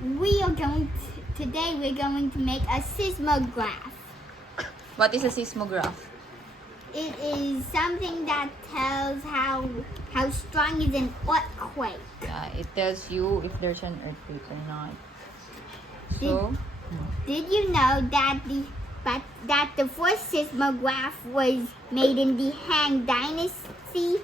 Today we're going to make a seismograph. What is a seismograph? It is something that tells how strong is an earthquake. Yeah, it tells you if there's an earthquake or not. So, Did you know that the first seismograph was made in the Han Dynasty?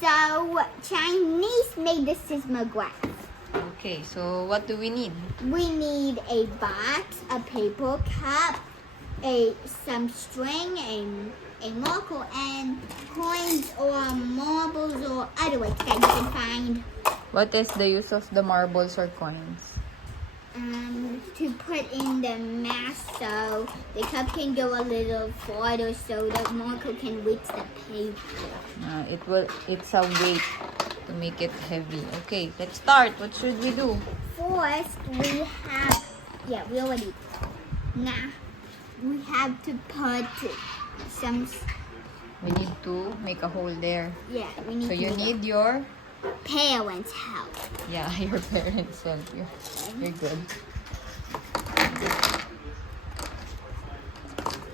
So Chinese made the seismograph. okay, so what do we need? We need a box, a paper cup, some string, a marker, and coins or marbles or other ways that you can find. What is the use of the marbles or coins? To put in the mass so the cup can go a little farther so the marker can reach the paper. It's a weight to make it heavy. Okay, let's start. What should we do? First, we already. Now, we have to put some. We need to make a hole there. Yeah, we need. So to you need your parents' help. Yeah, your parents help you. You're good.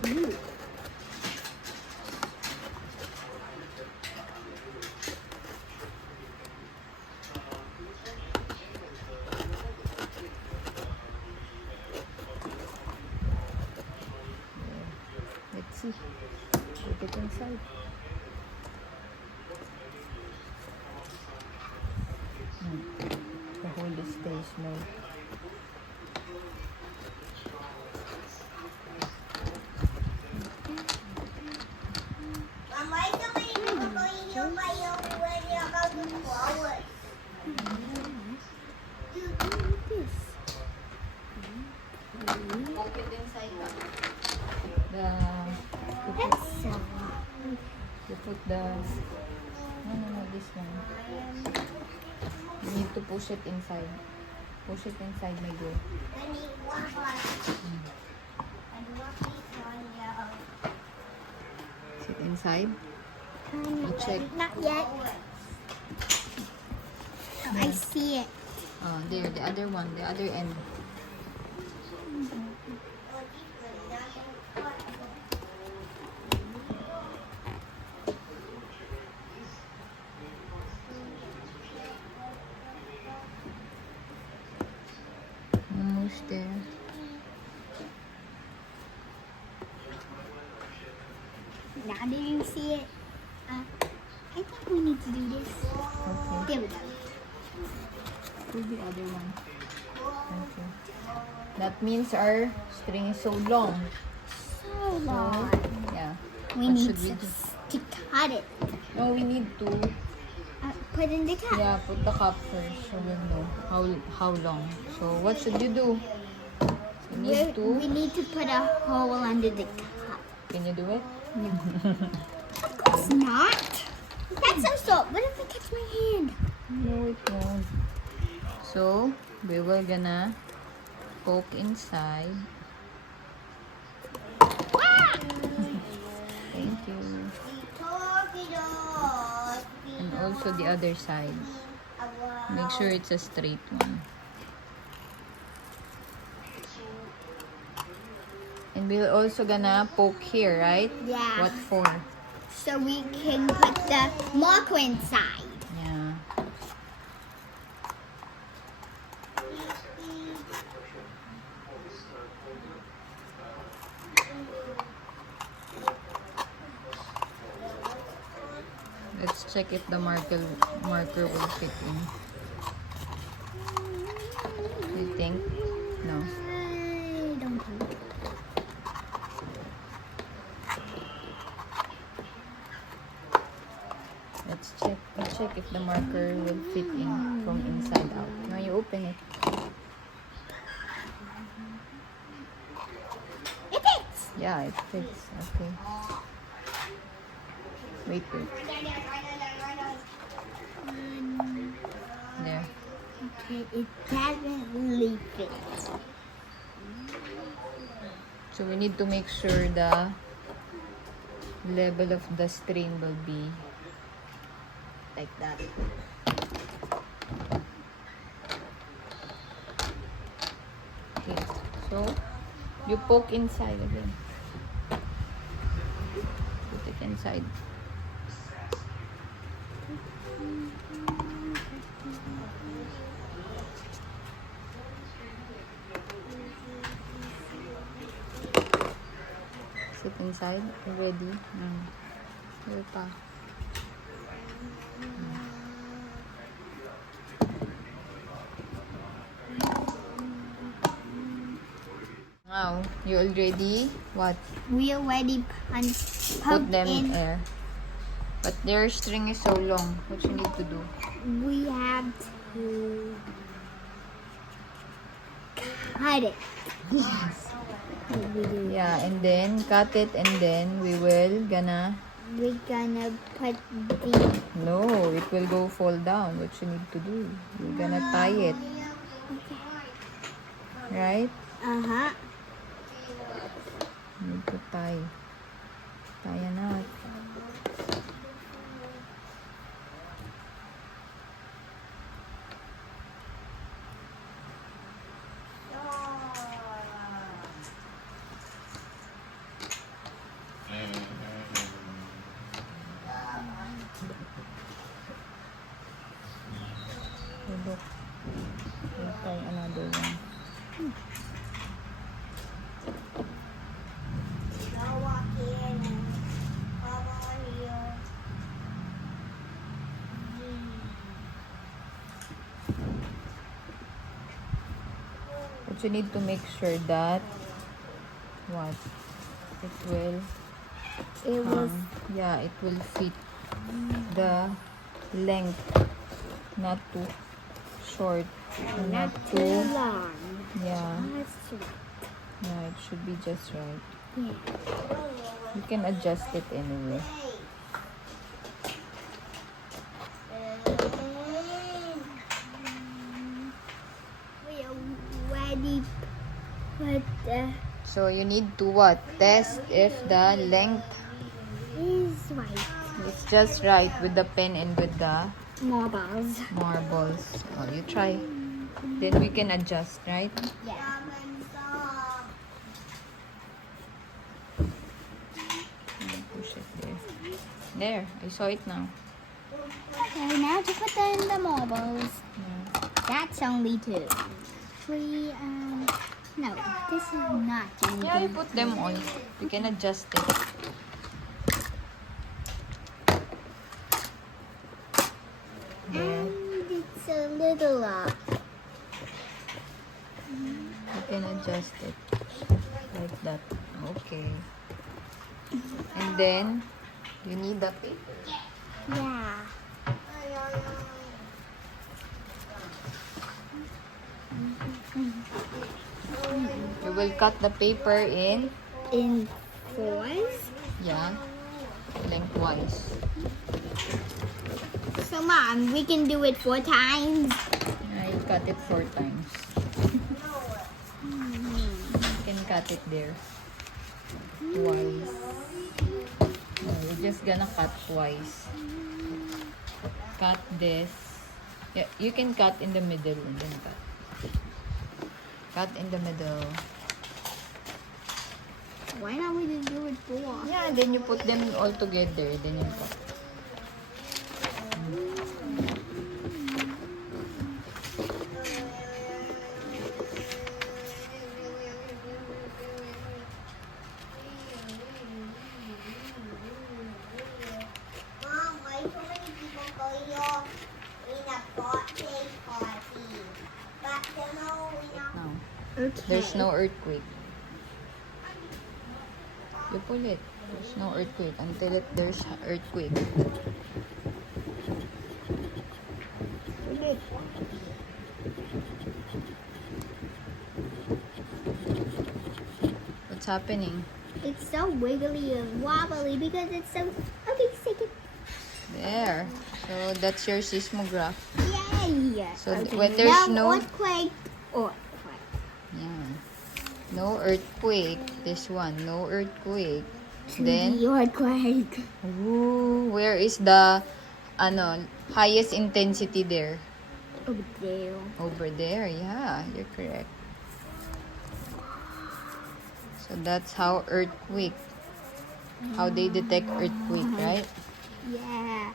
Ooh. Let's see. Put it inside. The hole is still small. Put it inside you put the no, this one. You need to push it inside. Push it inside, my girl. Is it inside? You check. Not yet. Oh, I see it. Oh, there, the other one, the other end. Almost there. Now do you see it? I think we need to do this. Okay. There we go. Do the other one. Okay. That means our string is so long. So long. Yeah. We What need should we do? to cut it. No, we need to Put in the cup. put the cup first so we'll know how long. So what should you do? We need to put a hole under the cup. Can you do it? No. Of course not. That's some salt. What if I catch my hand? No, it won't. So we will gonna poke inside. Thank you. And also the other side. Make sure it's a straight one. And we're also gonna poke here, right? Yeah. What for? So we can put the marker inside. Yeah. Let's check if the marker will fit in. You think? No. I don't think. Let's check if the marker will fit in from inside out. Now you open it. It fits. Yeah, it fits. Okay. Wait. There. Okay, it definitely fits. So we need to make sure the level of the string will be like that. No? You poke inside again. Put it inside. Sit inside. You ready? Here pa. Now, you already what? We already Put pumped them in in. air. But their string is so long. What you need to do? We have to cut it. Yes. What we do? Yeah, and then cut it, and then we will gonna. We're gonna put the. No, it will go fall down. What you need to do? You're gonna tie it. Right? Uh-huh. You need to tie. Tie a knot. Look. We'll tie another one. But you need to make sure that what? It will It was yeah, it will fit the length, not too short and not too too long. yeah. That's right. Yeah, it should be just right. Yeah. You can adjust it anyway. We already put the So you need to what? Test if the length is right. is just right with the pen and with the Marbles. marbles. Oh, you try. Then we can adjust, right? Yeah. Push it there. There, I saw it now. Okay, now to put in the marbles. Yeah. That's only 2. 3, no, this is not only Yeah, you 2. put them all. You can adjust it. There. And it's a little up. You can adjust it like that. Okay. And then you need the paper. Yeah. You will cut the paper in In 4s. yeah, lengthwise. So, Mom, we can do it 4 times. I cut it 4 times. You can cut it there twice. No, you're just gonna cut twice. Cut this. Yeah, you can cut in the middle and then cut. Cut in the middle. Why not we just do it 4? Yeah, and then you put them all together. Then you cut. Mom, why so many people going off in a birthday party? But you know, we know. Now, Okay. there's no earthquake. You pull it. There's no earthquake until there's earthquake. What's happening? It's so wiggly and wobbly because it's so. Okay, take it. There. So that's your seismograph. Yay! So okay, when there's now no- earthquake. Yeah. No earthquake. This one, no earthquake. Then, The earthquake. ooh, where is the highest intensity there? Over there. Over there. Yeah, you're correct. So that's how earthquake. How they detect earthquake, right? Yeah.